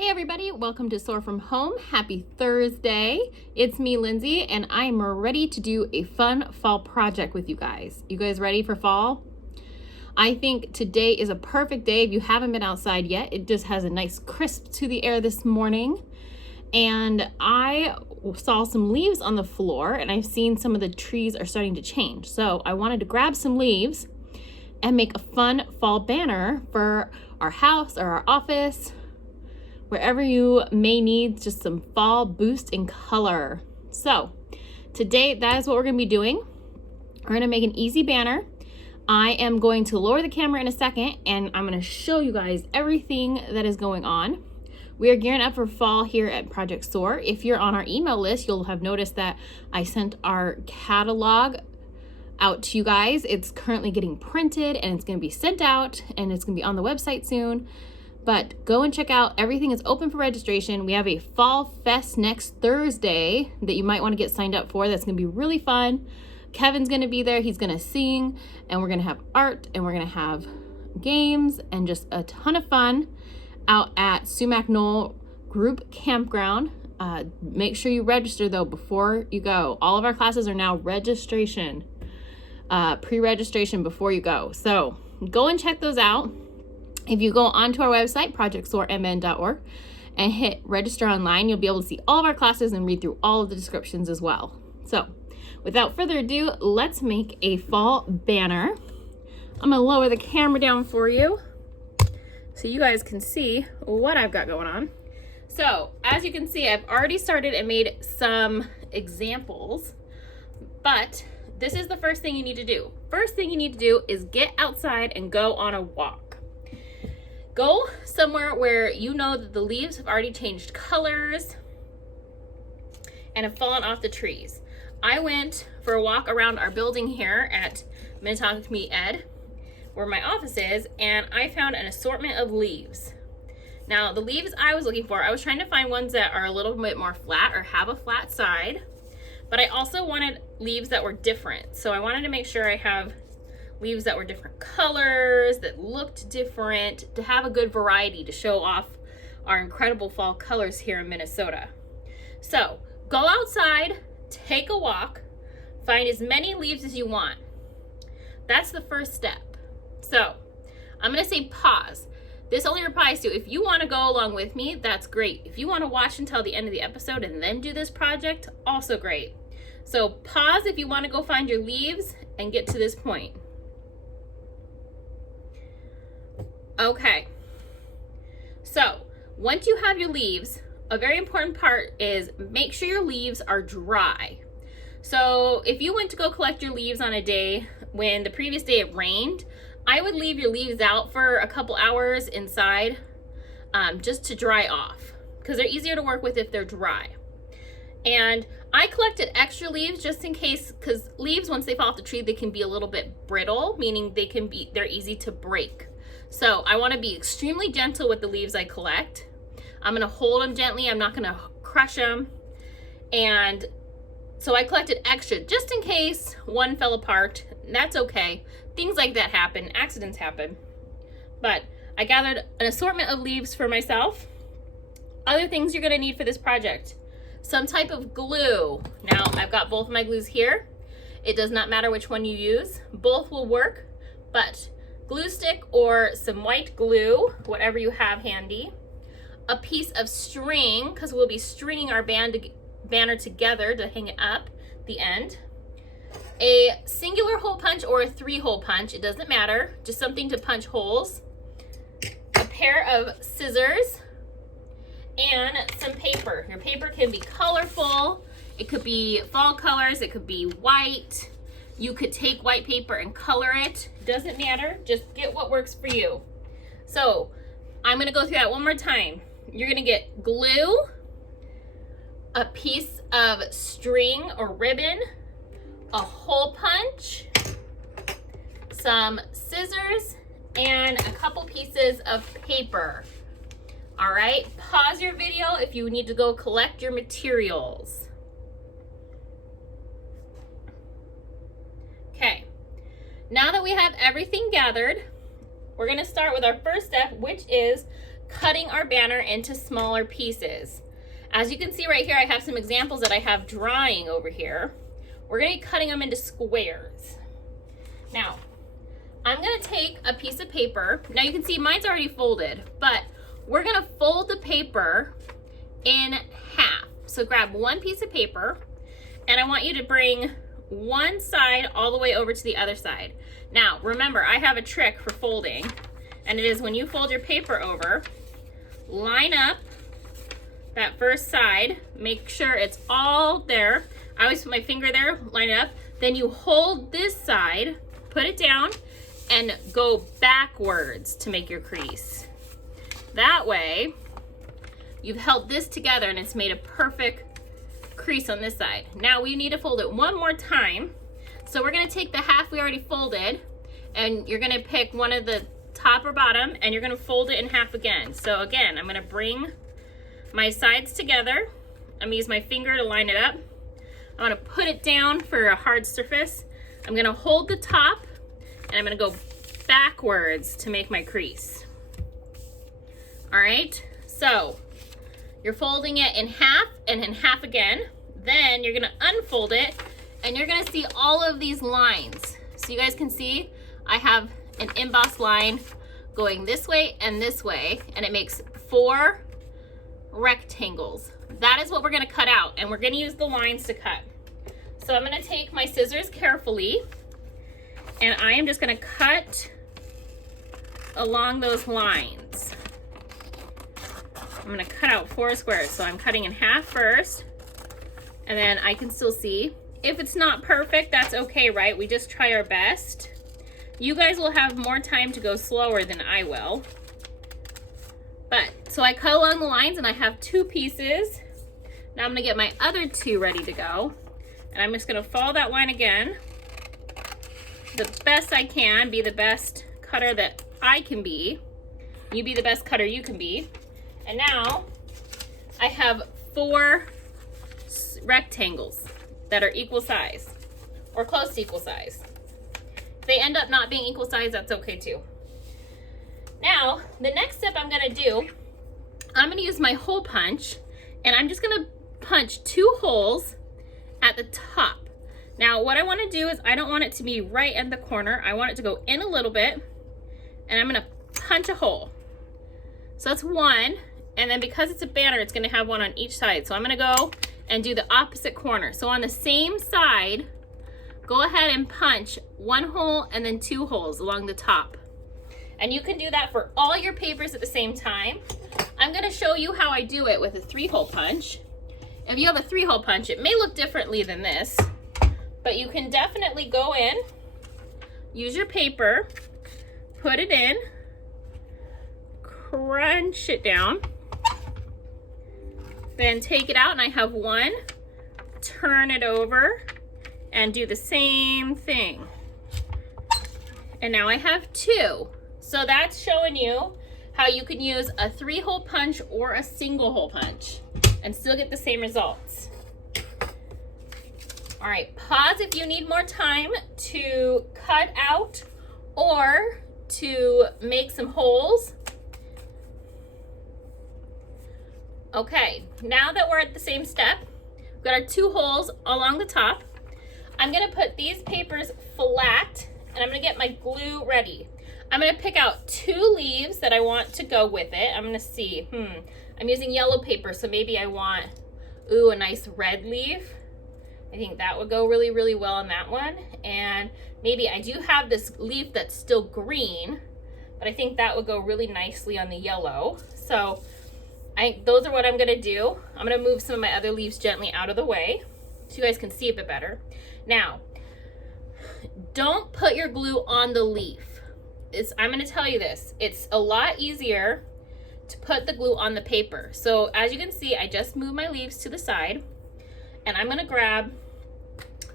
Hey everybody, welcome to SOAR from Home. Happy Thursday. It's me, Lindsay, and I'm ready to do a fun fall project with you guys. You guys ready for fall? I think today is a perfect day if you haven't been outside yet. It just has a nice crisp to the air this morning. And I saw some leaves on the floor and I've seen some of the trees are starting to change. So I wanted to grab some leaves and make a fun fall banner for our house or our office, wherever you may need just some fall boost in color. So today, that is what we're gonna be doing. We're gonna make an easy banner. I am going to lower the camera in a second and I'm gonna show you guys everything that is going on. We are gearing up for fall here at Project SOAR. If you're on our email list, you'll have noticed that I sent our catalog out to you guys. It's currently getting printed and it's gonna be sent out and it's gonna be on the website soon. But go and check out. Everything is open for registration. We have a fall fest next Thursday that you might want to get signed up for. That's going to be really fun. Kevin's going to be there. He's going to sing and we're going to have art and we're going to have games and just a ton of fun out at Sumac Knoll Group Campground. Make sure you register though before you go. All of our classes are now registration, pre-registration before you go. So go and check those out. If you go onto our website, projectsoarmn.org, and hit register online, you'll be able to see all of our classes and read through all of the descriptions as well. So without further ado, let's make a fall banner. I'm gonna lower the camera down for you so you guys can see what I've got going on. So as you can see, I've already started and made some examples, but this is the first thing you need to do. First thing you need to do is get outside and go on a walk. Go somewhere where you know that the leaves have already changed colors and have fallen off the trees. I went for a walk around our building here at Minnetonka Community Ed, where my office is, and I found an assortment of leaves. Now, the leaves I was looking for, I was trying to find ones that are a little bit more flat or have a flat side, but I also wanted leaves that were different. So I wanted to make sure I have leaves that were different colors, that looked different, to have a good variety to show off our incredible fall colors here in Minnesota. So go outside, take a walk, find as many leaves as you want. That's the first step. So I'm gonna say pause. This only applies to if you wanna go along with me, that's great. If you wanna watch until the end of the episode and then do this project, also great. So pause if you wanna go find your leaves and get to this point. Okay, so once you have your leaves, a very important part is make sure your leaves are dry. So if you went to go collect your leaves on a day when the previous day it rained, I would leave your leaves out for a couple hours inside just to dry off because they're easier to work with if they're dry. And I collected extra leaves just in case, because leaves, once they fall off the tree, they can be a little bit brittle, meaning they're easy to break. So I want to be extremely gentle with the leaves I collect. I'm going to hold them gently. I'm not going to crush them. And so I collected extra just in case one fell apart. That's okay. Things like that happen. Accidents happen. But I gathered an assortment of leaves for myself. Other things you're going to need for this project. Some type of glue. Now I've got both of my glues here. It does not matter which one you use. Both will work, but glue stick or some white glue, whatever you have handy. A piece of string, because we'll be stringing our banner together to hang it up the end. A singular hole punch or a 3-hole punch, it doesn't matter, just something to punch holes. A pair of scissors and some paper. Your paper can be colorful. It could be fall colors, it could be white. You could take white paper and color it. Doesn't matter, just get what works for you. So I'm gonna go through that one more time. You're gonna get glue, a piece of string or ribbon, a hole punch, some scissors, and a couple pieces of paper. All right, pause your video if you need to go collect your materials. Okay, now that we have everything gathered, we're gonna start with our first step, which is cutting our banner into smaller pieces. As you can see right here, I have some examples that I have drying over here. We're gonna be cutting them into squares. Now, I'm gonna take a piece of paper. Now you can see mine's already folded, but we're gonna fold the paper in half. So grab one piece of paper, and I want you to bring one side all the way over to the other side. Now, remember, I have a trick for folding, and it is when you fold your paper over, line up that first side, make sure it's all there. I always put my finger there, line it up. Then you hold this side, put it down, and go backwards to make your crease. That way, you've held this together and it's made a perfect crease on this side. Now we need to fold it one more time. So we're gonna take the half we already folded, and you're gonna pick one of the top or bottom, and you're gonna fold it in half again. So again, I'm gonna bring my sides together. I'm gonna use my finger to line it up. I'm gonna put it down for a hard surface. I'm gonna hold the top, and I'm gonna go backwards to make my crease. All right, so you're folding it in half and in half again. Then you're gonna unfold it, and you're gonna see all of these lines. So you guys can see I have an embossed line going this way, and it makes 4 rectangles. That is what we're gonna cut out, and we're gonna use the lines to cut. So I'm gonna take my scissors carefully, and I am just gonna cut along those lines. I'm gonna cut out 4 squares. So I'm cutting in half first, and then I can still see. If it's not perfect, that's okay, right? We just try our best. You guys will have more time to go slower than I will. But, so I cut along the lines, and I have 2 pieces. Now I'm gonna get my other 2 ready to go. And I'm just gonna follow that line again. The best I can, be the best cutter that I can be. You be the best cutter you can be. And now I have 4 rectangles that are equal size, or close to equal size. If they end up not being equal size, that's okay too. Now, the next step I'm gonna do, I'm gonna use my hole punch, and I'm just gonna punch 2 holes at the top. Now, what I wanna do is I don't want it to be right at the corner. I want it to go in a little bit, and I'm gonna punch a hole. So that's 1, and then because it's a banner, it's gonna have 1 on each side. So I'm gonna go and do the opposite corner. So on the same side, go ahead and punch 1 hole and then 2 holes along the top. And you can do that for all your papers at the same time. I'm gonna show you how I do it with a 3-hole punch. If you have a 3-hole punch, it may look differently than this, but you can definitely go in, use your paper, put it in, crunch it down, then take it out, and I have 1, turn it over, and do the same thing. And now I have 2. So that's showing you how you can use a 3-hole punch or a single hole punch and still get the same results. All right, pause if you need more time to cut out or to make some holes. Okay, now that we're at the same step, we've got our 2 holes along the top. I'm gonna put these papers flat, and I'm gonna get my glue ready. I'm gonna pick out 2 leaves that I want to go with it. I'm gonna see, I'm using yellow paper, so maybe I want, a nice red leaf. I think that would go really, really well on that one. And maybe I do have this leaf that's still green, but I think that would go really nicely on the yellow. So those are what I'm gonna do. I'm gonna move some of my other leaves gently out of the way so you guys can see a bit better. Now, don't put your glue on the leaf. I'm gonna tell you this, it's a lot easier to put the glue on the paper. So as you can see, I just moved my leaves to the side, and I'm gonna grab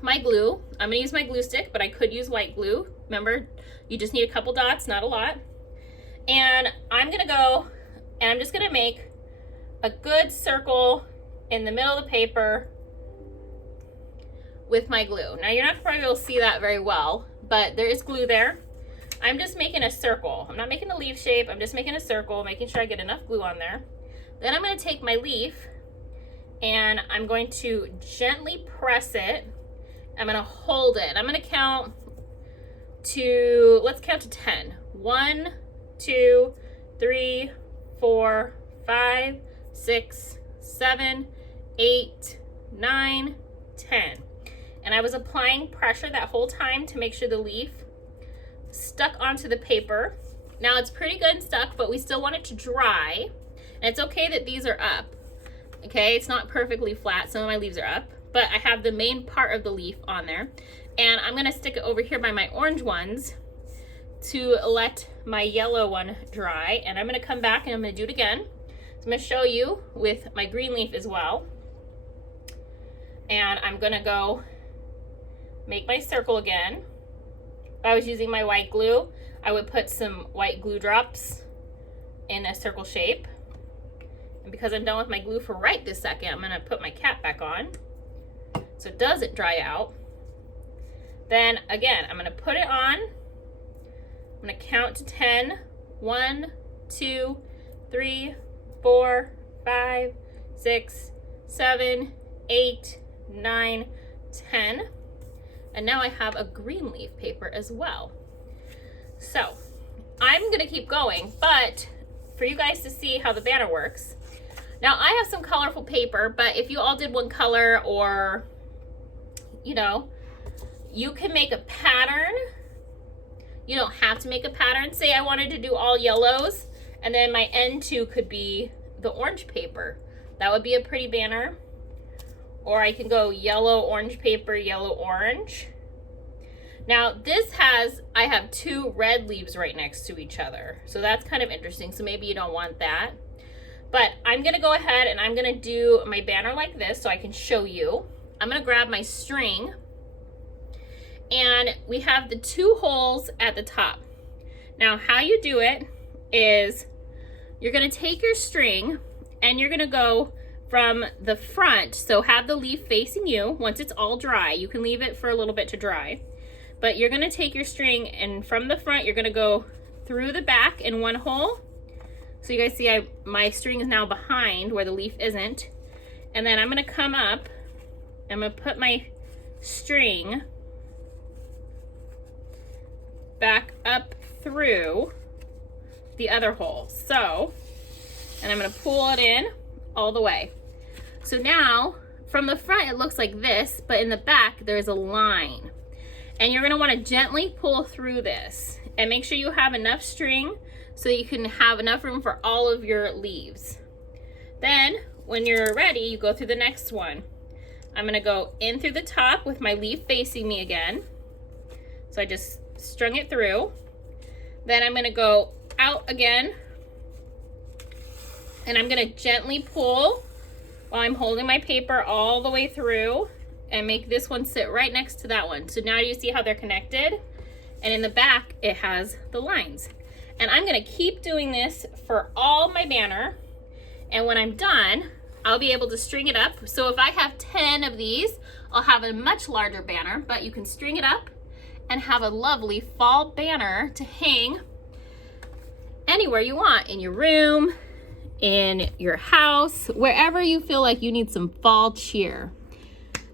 my glue. I'm gonna use my glue stick, but I could use white glue. Remember, you just need a couple dots, not a lot. And I'm gonna go, and I'm just gonna make a good circle in the middle of the paper with my glue. Now you're not probably able to see that very well, but there is glue there. I'm just making a circle. I'm not making a leaf shape. I'm just making a circle, making sure I get enough glue on there. Then I'm going to take my leaf and I'm going to gently press it. I'm going to hold it. I'm going to count to, let's count to 10. 1, 2, 3, 4, 5, 6, 7, 8, 9, 10. And I was applying pressure that whole time to make sure the leaf stuck onto the paper. Now it's pretty good and stuck, but we still want it to dry. And it's okay that these are up. Okay, it's not perfectly flat. Some of my leaves are up, but I have the main part of the leaf on there. And I'm gonna stick it over here by my orange ones to let my yellow one dry. And I'm gonna come back and I'm gonna do it again. So I'm gonna show you with my green leaf as well. And I'm gonna go make my circle again. If I was using my white glue, I would put some white glue drops in a circle shape. And because I'm done with my glue for right this second, I'm gonna put my cap back on so it doesn't dry out. Then again, I'm gonna put it on. I'm gonna count to 10. 1, 2, 3, 4, 5, 6, 7, 8, 9, 10. And now I have a green leaf paper as well. So I'm gonna keep going, but for you guys to see how the banner works. Now I have some colorful paper, but if you all did one color or, you know, you can make a pattern. You don't have to make a pattern. Say I wanted to do all yellows and then my end two could be the orange paper. That would be a pretty banner. Or I can go yellow, orange paper, yellow, orange. Now this has, I have 2 red leaves right next to each other. So that's kind of interesting. So maybe you don't want that. But I'm gonna go ahead and I'm gonna do my banner like this so I can show you. I'm gonna grab my string and we have the 2 holes at the top. Now how you do it is you're gonna take your string and you're gonna go from the front, so have the leaf facing you. Once it's all dry, you can leave it for a little bit to dry, but you're gonna take your string and from the front, you're gonna go through the back in one hole. So you guys see my string is now behind where the leaf isn't. And then I'm gonna come up, I'm gonna put my string back up through the other hole. So, and I'm gonna pull it in all the way. So now, from the front it looks like this, but in the back there's a line. And you're gonna wanna gently pull through this and make sure you have enough string so that you can have enough room for all of your leaves. Then, when you're ready, you go through the next one. I'm gonna go in through the top with my leaf facing me again. So I just strung it through. Then I'm gonna go out again and I'm gonna gently pull while I'm holding my paper all the way through and make this one sit right next to that one. So now you see how they're connected? And in the back, it has the lines. And I'm gonna keep doing this for all my banner. And when I'm done, I'll be able to string it up. So if I have 10 of these, I'll have a much larger banner, but you can string it up and have a lovely fall banner to hang anywhere you want, in your room, in your house, wherever you feel like you need some fall cheer.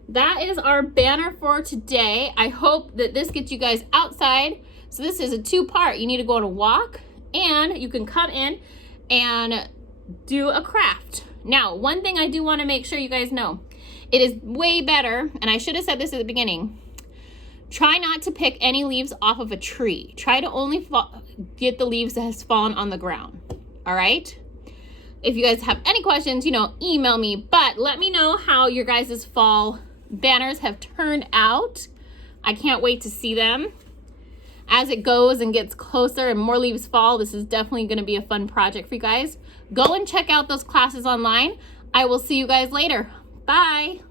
That is our banner for today. I hope that this gets you guys outside. So this is a 2-part. You need to go on a walk and you can come in and do a craft. Now, one thing I do want to make sure you guys know, it is way better, and I should have said this at the beginning, try not to pick any leaves off of a tree. Try to only get the leaves that has fallen on the ground, all right? If you guys have any questions, you know, email me, but let me know how your guys' fall banners have turned out. I can't wait to see them. As it goes and gets closer and more leaves fall, this is definitely going to be a fun project for you guys. Go and check out those classes online. I will see you guys later. Bye.